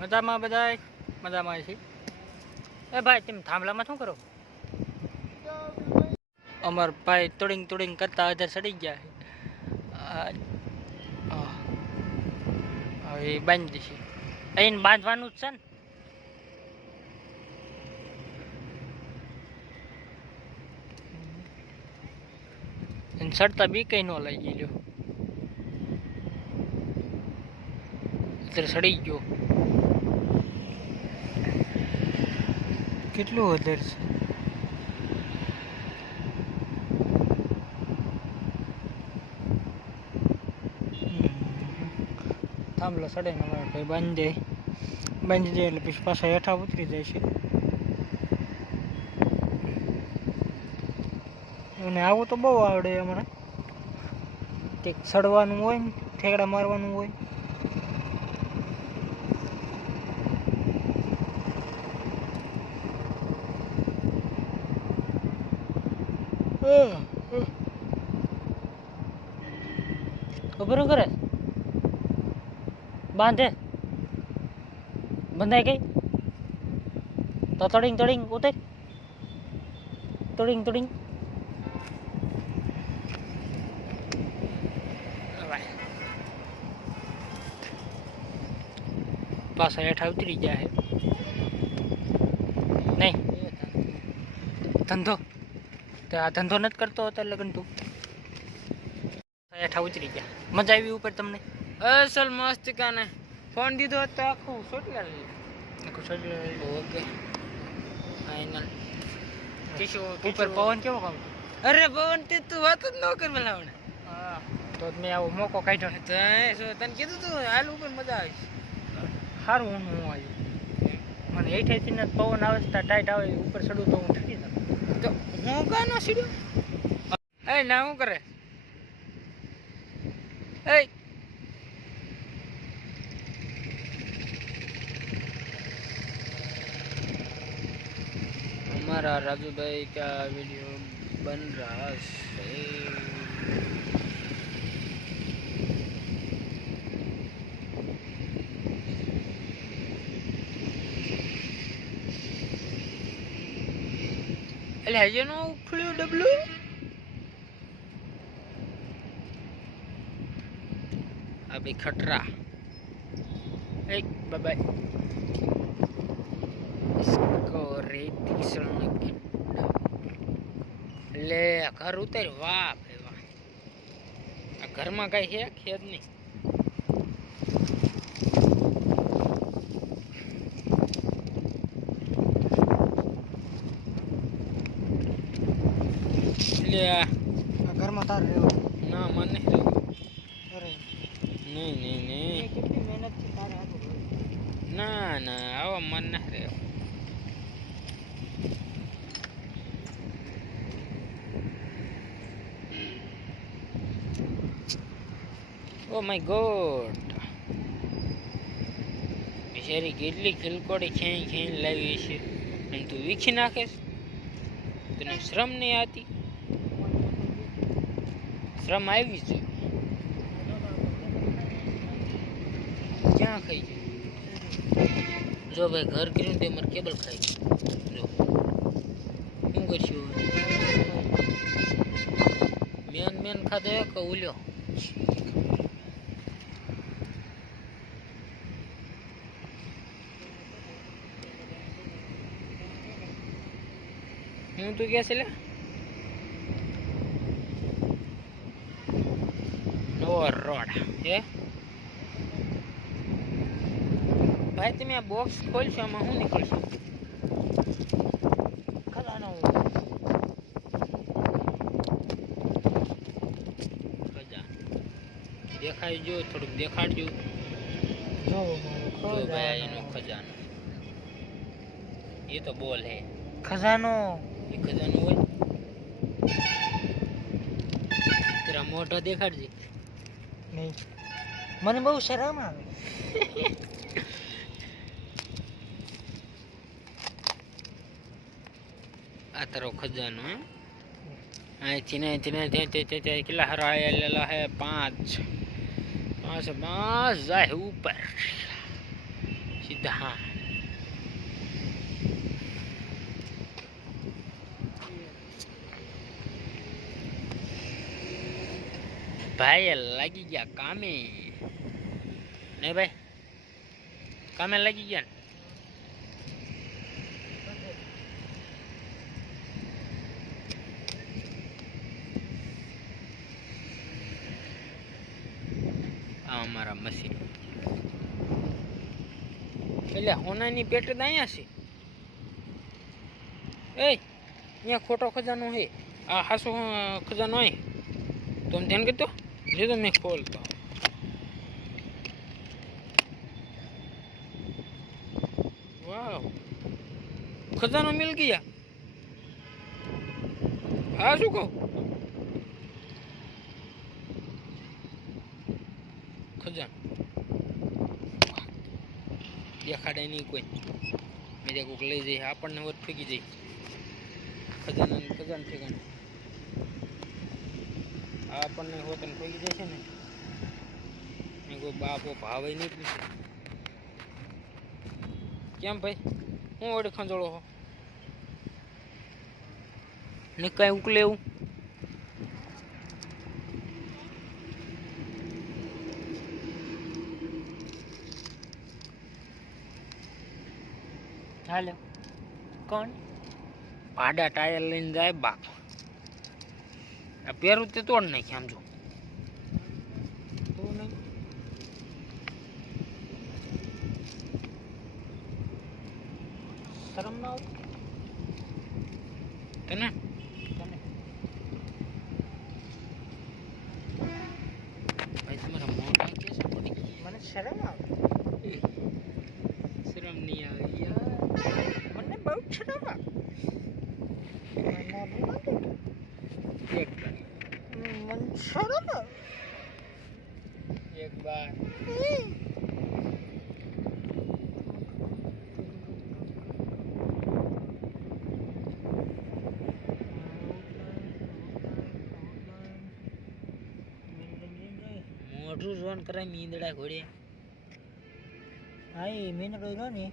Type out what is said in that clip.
મજામાં બધાય મજામાં છે. એ ભાઈ તમે થાંભલામાં શું કરો? અમાર ભાઈ તોડિંગ કરતા અધર સડી ગયા છે. હવે બાંધી દેશે. અહીં બાંધવાનું જ છે ને. સડતા બી કઈ ન લઈ ગયો. અત્યારે સડી ગયો. કેટલું વધારે છે? થાંભલો સડે ને અમારે ભાઈ બાંધી દે એટલે પછી પાછા હેઠા ઉતરી જાય છે. અને આવું તો બહુ આવડે અમારે. કંઈક સડવાનું હોય ને ઠેકડા મારવાનું હોય. ખબર કરે બાંધે બંધાઈ ગઈ તો તોડિંગ ઉતર તોડિંગ પાછા હેઠા ઉતરી ગયા છે. નહીં ધંધો તો આ ધંધો નથી કરતો અત્યારે લગન તું હેઠા ઉતરી ગયા. મજા આવી ઉપર તમને? અસલ મસ્ત કાને ફોન દીધો તો આખું સોટલા ઓકે ફાઇનલ ઉપર પવન કેવો કામ? અરે પવન તે તું વાત જ ન કર ભલાવણે. હા તો મેં આવો મોકો કાઢ્યો. તને કીધું તું હાલ ઉપર મજા આવી. સારું હું આવ્યું મને હેઠેથી ને પવન આવે ટાઈટ આવે ઉપર ચડું તો હું ઠકી જાઉં. તો હું કાનો સીડ્યો એ ના શું કરે એ हमारा राजू भाई का वीडियो बन रहा है. એટલે હજુ નો ઉખડ્યું ડબલું આ ભાઈ ખટરા એક બાય इसको रेती सड़ने की ले घर उतर वाह भाई वाह आ घर में कई है खेत नहीं ले ઘર માં તાર રહેવું ना मन नहीं रहो અરે नहीं કેટલી મહેનત થી તારે આવું ना आवा मन नहीं रहो ओ माय गॉड बिचारी કેટલી ખિલકોડી ખેંચ લાવી છે અને તું વીખી નાખે તને શ્રમ નહીં આતી શ્રમ આવી છે ક્યાં ખાઈ છે જો ભાઈ ઘર કર્યું તે મારે કેબલ ખાઈ જો શું કરશું મેન ખાધો કે ઉલ્યો હું તું કે છે લે નો રોડ હે ભાઈ તમે આ બોક્સ ખોલશો આમાં શું નીકળશે ખજાનો દેખાય જો થોડુંક દેખાડજો જો જો ભાઈ એનો ખજાનો એ તો બોલ હે ખજાનો એ ખજાનો હોય તેરા મોઢો દેખાડજે નહીં મને બહુ શરમ આવે આ તારો ખજાનો હે અહીંથી ને કેટલા હરાયેલા હે 5 જાય ઉપર સીધા હા ભાઈ લાગી ગયા કામે નહીં ભાઈ કામે લાગી ગયા ને આ અમારા મશીન એટલે હોનાની પેટ જ અહીંયા છે એ અહીંયા ખોટો ખજાનો હે આ હાસો ખજાનો હે तुम ध्यान करते हो ये तो मैं खोलता हूँ वाह खजाना मिल गया आ शू कहो खजाना देखाड़े नहीं कोई मेरे को ले जाए आपने वोट फेंकी जाए खजाना खजाना ठेकाना આપણને હોતન કોઈ જશે ને એ કોઈ બાપો ભાવે નહીં પૂછે કેમ ભાઈ હું વડે ખંજોળો હો ને કાંઈ ઉકલે એવું હાલો કોણ ભાડા ટાયર લઈને જાય બાપ આ પેરું તે તોડ નાખી આમ જો શરમ ના આવતી તને ભાઈ તમારા મોઢા કે છે પડી મને શરમ આવે શરમ નહીં આવે યાર મને બહુ શરમ આવે એક મને શરમ આવે એક બાર મોઢું જોન કરાય મીંદડા ઘોડે હા એ મીંદડો જો ને